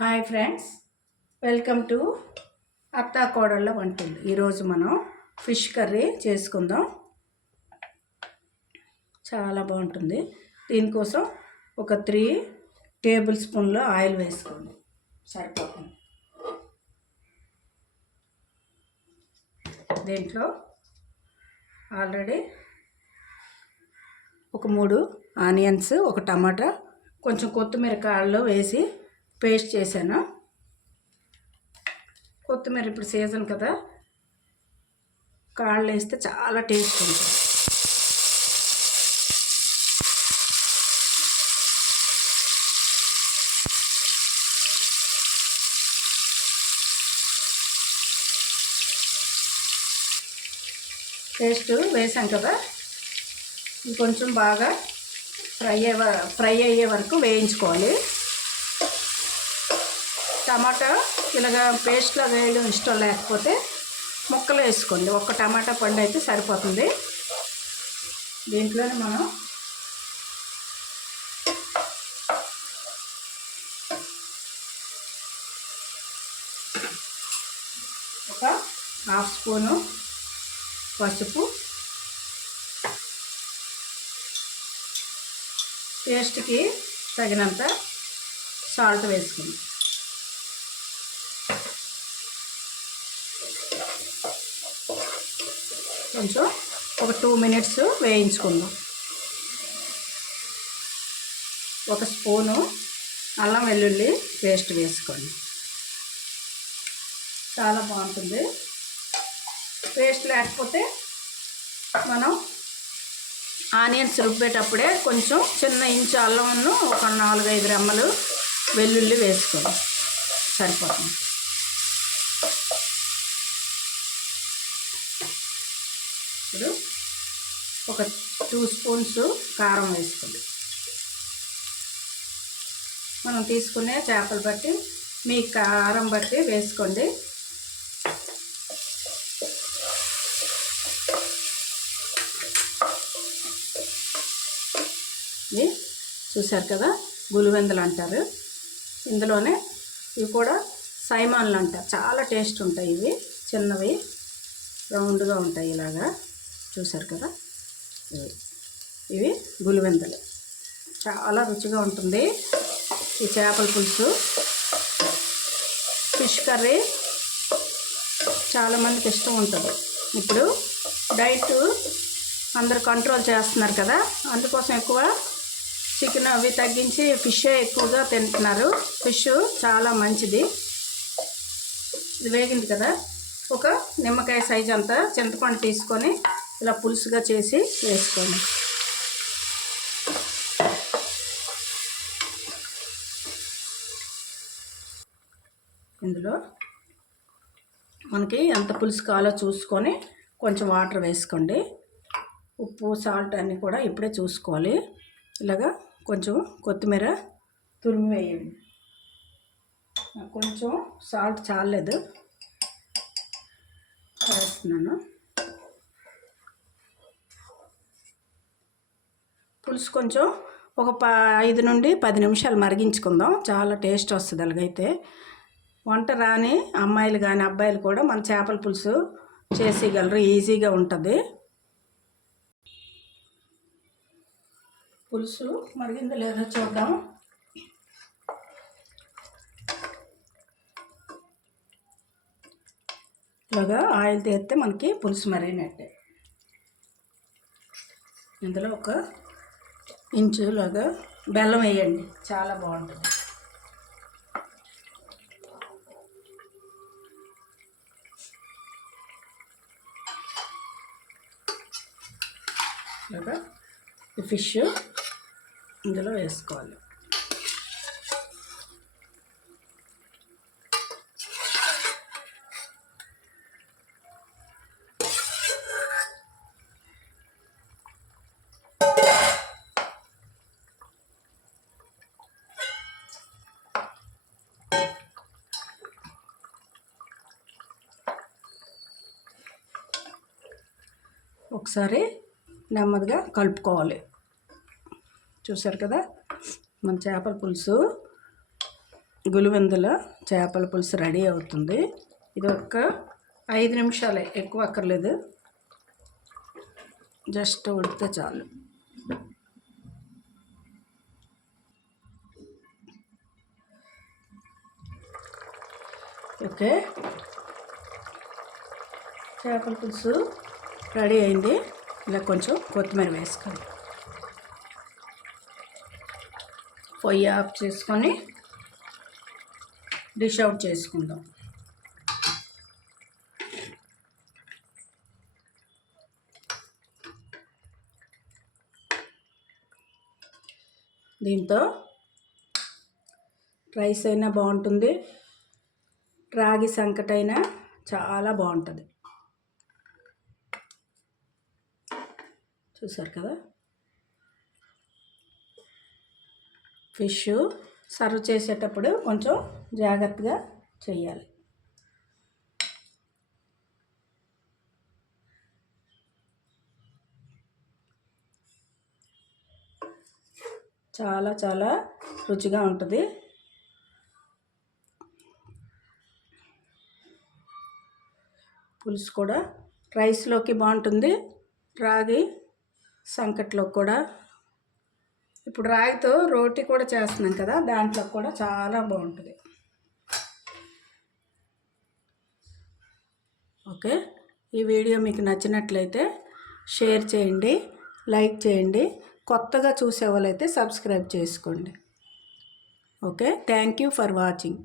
Hi friends, welcome to అత్తా కోడళ్ళ వంటలు. ఈరోజు మనం ఫిష్ కర్రీ చేసుకుందాం. చాలా బాగుంటుంది. దీనికోసం ఒక 3 టేబుల్ స్పూన్ల ఆయిల్ వేసుకోండి, సరిపోతుంది. దీంట్లో ఆల్రెడీ ఒక 3 ఆనియన్స్, ఒక టమాటా, కొంచెం కొత్తిమీర కాడలు వేసి పేస్ట్ చేశాను. కొత్తిమీర ఇప్పుడు సీజన్ కదా, కాళ్ళు వేస్తే చాలా టేస్ట్ ఉంటుంది. పేస్ట్ వేసాం కదా, ఇంకొంచెం బాగా ఫ్రై అయ్యే వరకు వేయించుకోవాలి. టమాటా ఇలాగ పేస్ట్లో వేయడం ఇష్టం లేకపోతే ముక్కలు వేసుకోండి. ఒక్క టమాటా పండు అయితే సరిపోతుంది. దీంట్లోనే మనం ఒక 1/2 స్పూను పసుపు, టేస్ట్కి తగినంత సాల్ట్ వేసుకుంది. కొంచెం ఒక 2 మినిట్స్ వేయించుకుందాం. 1 స్పూను అల్లం వెల్లుల్లి పేస్ట్ వేసుకోండి. చాలా బాగుంటుంది. పేస్ట్ లేకపోతే మనం ఆనియన్స్ రుబ్బేటప్పుడే కొంచెం చిన్న ఇంచు అల్లంను ఒక 4-5 రెమ్మలు వెల్లుల్లి వేసుకోండి, సరిపోతుంది. ఇప్పుడు ఒక 2 స్పూన్స్ కారం వేసుకోండి. మనం తీసుకునే చేపలు బట్టి మీ కారం బట్టి వేసుకోండి. ఇవి చూసారు కదా, గులివెందులు అంటారు. ఇందులోనే ఇవి కూడా సైమాన్లు అంటారు. చాలా టేస్ట్ ఉంటాయి. ఇవి చిన్నవి రౌండ్గా ఉంటాయి. ఇలాగా చూసారు కదా, ఇవి గులివెందులు. చాలా రుచిగా ఉంటుంది ఈ చేపల పులుసు. ఫిష్ కర్రీ చాలామందికి ఇష్టం ఉంటుంది. ఇప్పుడు డైట్ అందరు కంట్రోల్ చేస్తున్నారు కదా, అందుకోసం ఎక్కువ చికెన్ అవి తగ్గించి ఫిషే ఎక్కువగా తింటున్నారు. ఫిష్ చాలా మంచిది. ఇది వేగింది కదా, ఒక నిమ్మకాయ సైజ్ అంతా చింతపండు తీసుకొని ఇలా పులుసుగా చేసి వేసుకోండి. ఇందులో మనకి ఎంత పులుసు కావాలో చూసుకొని కొంచెం వాటర్ వేసుకోండి. ఉప్పు, సాల్ట్ అన్నీ కూడా ఇప్పుడే చూసుకోవాలి. ఇలాగా కొంచెం కొత్తిమీర తురిమి వేయండి. కొంచెం సాల్ట్ చాలలేదు, వేస్తున్నాను. పులుసు కొంచెం ఒక 5 నుండి 10 నిమిషాలు మరిగించుకుందాం. చాలా టేస్ట్ వస్తుంది. అలాగైతే వంట రాని అమ్మాయిలు కానీ అబ్బాయిలు కూడా మన చేపల పులుసు చేసేయగలరు. ఈజీగా ఉంటుంది. పులుసు మరిగిందో లేదో చూద్దాం. ఇలాగా ఆయిల్ తీస్తే మనకి పులుసు మరిగినట్టే. ఇందులో ఒక ఇంచులాగా బెల్లం వేయండి, చాలా బాగుంటుంది. ఇలాగా ఈ ఫిష్ ఇందులో వేసుకోవాలి. ఒకసారి నెమ్మదిగా కలుపుకోవాలి. చూసారు కదా, మన చేపల పులుసు గులివెందుల చేపల పులుసు రెడీ అవుతుంది. ఇది ఒక 5 నిమిషాలే, ఎక్కువ అక్కర్లేదు. జస్ట్ ఉడికితే చాలు. ఓకే, చేపల పులుసు రెడీ అయింది. ఇలా కొంచెం కొత్తిమీర వేసుకోండి. పొయ్యి ఆఫ్ చేసుకొని డిష్ అవుట్ చేసుకుందాం. దీంతో రైస్ అయినా బాగుంటుంది, రాగి సంకటైనా చాలా బాగుంటుంది. చూసారు కదా. ఫిష్ సర్వ్ చేసేటప్పుడు కొంచెం జాగ్రత్తగా చేయాలి. చాలా చాలా రుచిగా ఉంటుంది. పులుసు కూడా రైస్లోకి బాగుంటుంది, రాగి సంకట్లో కూడా. ఇప్పుడు రాగితో రోటీ కూడా చేస్తున్నాం కదా, దాంట్లో కూడా చాలా బాగుంటుంది. ఓకే, ఈ వీడియో మీకు నచ్చినట్లయితే షేర్ చేయండి, లైక్ చేయండి. కొత్తగా చూసే వాళ్ళైతే సబ్స్క్రైబ్ చేసుకోండి. Okay, thank you for watching.